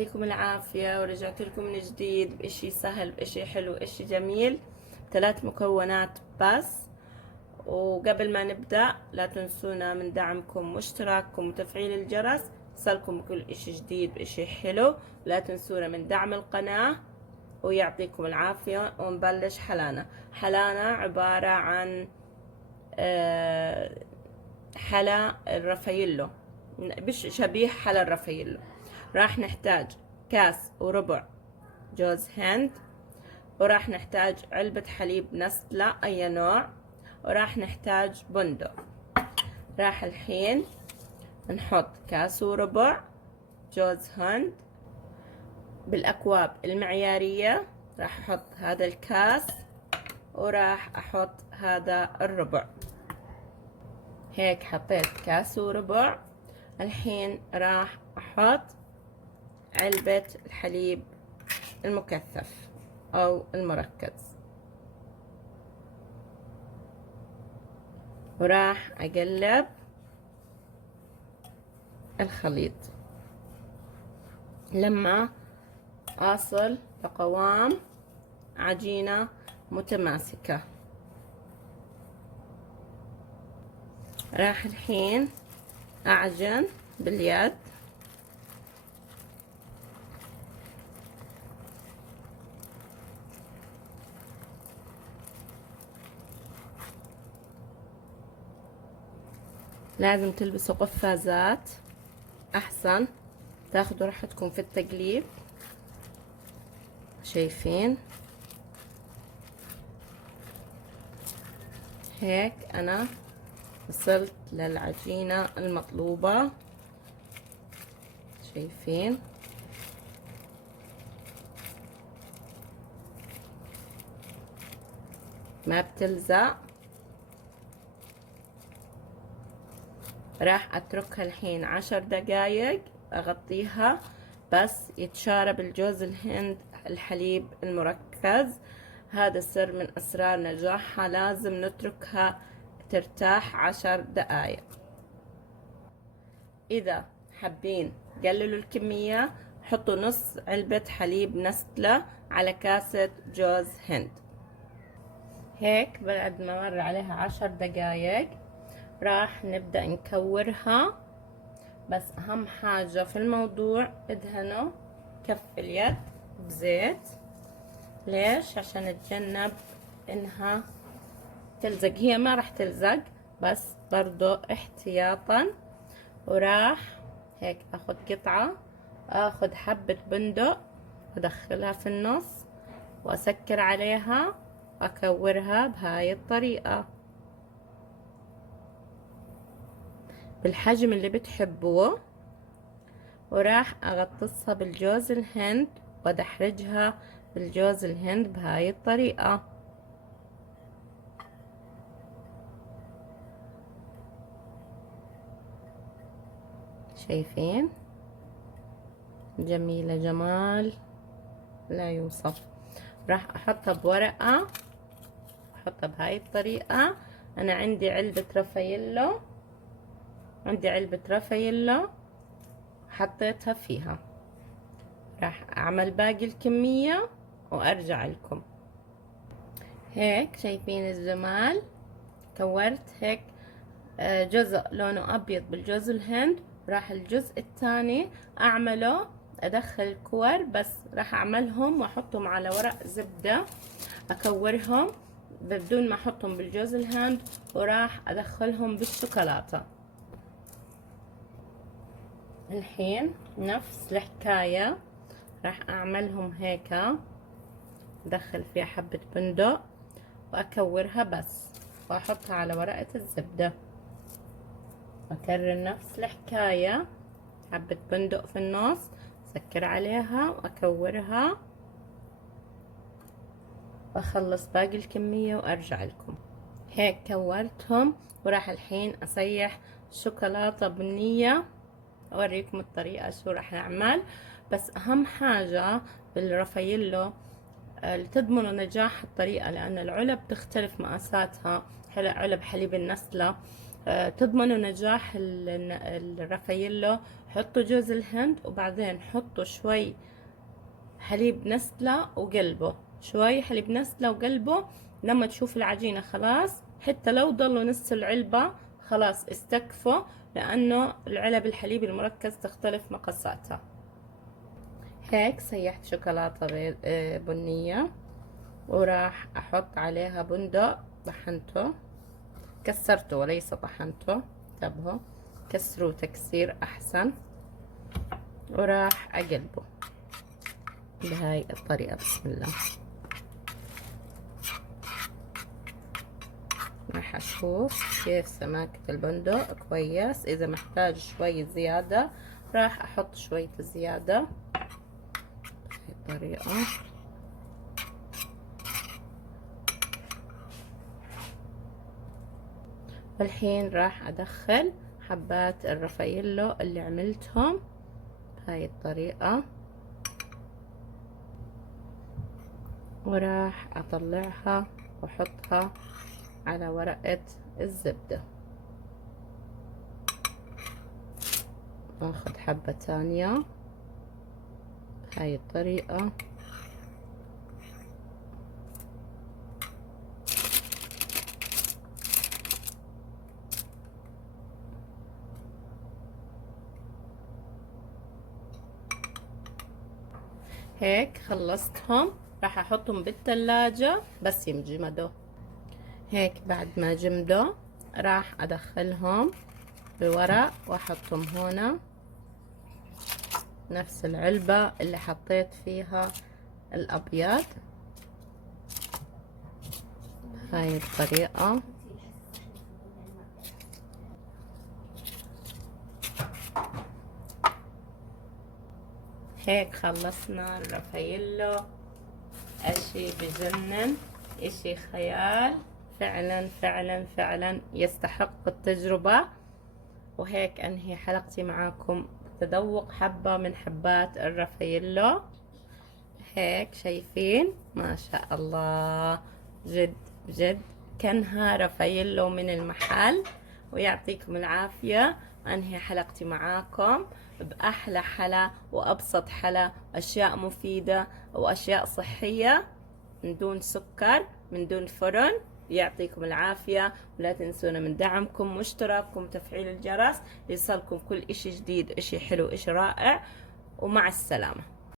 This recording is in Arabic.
يعطيكم العافية، ورجعت لكم من جديد بإشي سهل، بإشي حلو، إشي جميل. 3 مكونات بس. وقبل ما نبدأ لا تنسونا من دعمكم واشتراككم وتفعيل الجرس يصلكم بكل إشي جديد بإشي حلو. لا تنسونا من دعم القناة، ويعطيكم العافية. ونبلش حلانا عبارة عن حلا الرافاييلو، مش شبيه حلا الرافاييلو. راح نحتاج كاس وربع جوز هند، وراح نحتاج علبة حليب نستلة أي نوع، وراح نحتاج بندق. راح الحين نحط كاس وربع جوز هند بالأكواب المعيارية. راح أحط هذا الكاس وراح أحط هذا الربع. هيك حطيت كاس وربع. الحين راح أحط علبة الحليب المكثف أو المركز، وراح أقلب الخليط لما أصل لقوام عجينة متماسكة. راح الحين أعجن باليد. لازم تلبسوا قفازات أحسن، تاخدوا راحتكم في التقليب. شايفين؟ هيك أنا وصلت للعجينة المطلوبة. شايفين؟ ما بتلزق. راح اتركها الحين 10 دقايق، اغطيها بس يتشارب الجوز الهند الحليب المركز. هذا سر من اسرار نجاحها، لازم نتركها ترتاح 10 دقايق. اذا حابين قللوا الكمية، حطوا نص علبة حليب نستلة على كاسة جوز هند. هيك بعد ما مر عليها 10 دقايق راح نبدأ نكورها. بس أهم حاجة في الموضوع ادهنوا كف اليد بزيت. ليش؟ عشان نتجنب انها تلزق. هي ما راح تلزق بس برضو احتياطا. وراح هيك اخذ قطعة، اخذ حبة بندق ادخلها في النص واسكر عليها، اكورها بهاي الطريقة بالحجم اللي بتحبوه. وراح اغطسها بالجوز الهند وادحرجها بالجوز الهند بهاي الطريقة. شايفين؟ جميلة جمال لا يوصف. راح احطها بورقة، احطها بهاي الطريقة. انا عندي علبة رافاييلو حطيتها فيها. راح اعمل باقي الكمية وارجع لكم. هيك شايفين الجمال؟ كورت هيك جزء لونه ابيض بالجوز الهند. راح الجزء الثاني اعمله ادخل الكور، بس راح اعملهم واحطهم على ورق زبدة، اكورهم بدون ما احطهم بالجوز الهند، وراح ادخلهم بالشوكولاتة. الحين نفس الحكاية، راح اعملهم هيك، ادخل فيها حبة بندق واكورها بس واحطها على ورقة الزبدة. اكرر نفس الحكاية، حبة بندق في النص، سكر عليها واكورها واخلص باقي الكمية وارجع لكم. هيك كورتهم، وراح الحين اسيح شوكولاتة بنية. اوريكم الطريقة شو راح نعمل. بس اهم حاجة بالرافاييلو لتضمنوا نجاح الطريقة، لان العلب تختلف مقاساتها. علب حليب النسلة تضمنوا نجاح الرافاييلو. حطوا جوز الهند وبعدين حطوا شوي حليب نسلة وقلبه، شوي حليب نسلة وقلبه. لما تشوف العجينة خلاص، حتى لو ضلوا نص العلبة خلاص استكفوا، لأنه العلب الحليب المركز تختلف مقاساتها. هيك سيحت شوكولاتة بنية، وراح أحط عليها بندق طحنته، كسرته وليس طحنته، انتبهوا كسروه تكسير أحسن، وراح أقلبه بهاي الطريقة. بسم الله. راح أشوف كيف سماكة البندق كويس، إذا محتاج شوي زيادة راح أحط شوية زيادة بهاي الطريقة. والحين راح أدخل حبات الرافاييلو اللي عملتهم بهاي الطريقة، وراح أطلعها وأحطها على ورقة الزبدة. أخذ حبة تانية بهاي الطريقة، هيك خلصتهم. راح احطهم بالثلاجة بس ينجمدوا. هيك بعد ما جمدوا راح ادخلهم بورق واحطهم هنا نفس العلبة اللي حطيت فيها الابيض هاي الطريقة. هيك خلصنا الرافاييلو. اشي بجنن، اشي خيال، فعلا فعلا فعلا يستحق التجربة. وهيك انهي حلقتي معاكم بتذوق حبة من حبات الرافاييلو. هيك شايفين ما شاء الله، جد جد كانها رافاييلو من المحل. ويعطيكم العافية. انهي حلقتي معاكم بأحلى حلا وأبسط حلا، أشياء مفيدة وأشياء صحية من دون سكر من دون فرن. يعطيكم العافية، ولا تنسونا من دعمكم واشتراككم وتفعيل الجرس ليصلكم كل اشي جديد، اشي حلو اشي رائع. ومع السلامة.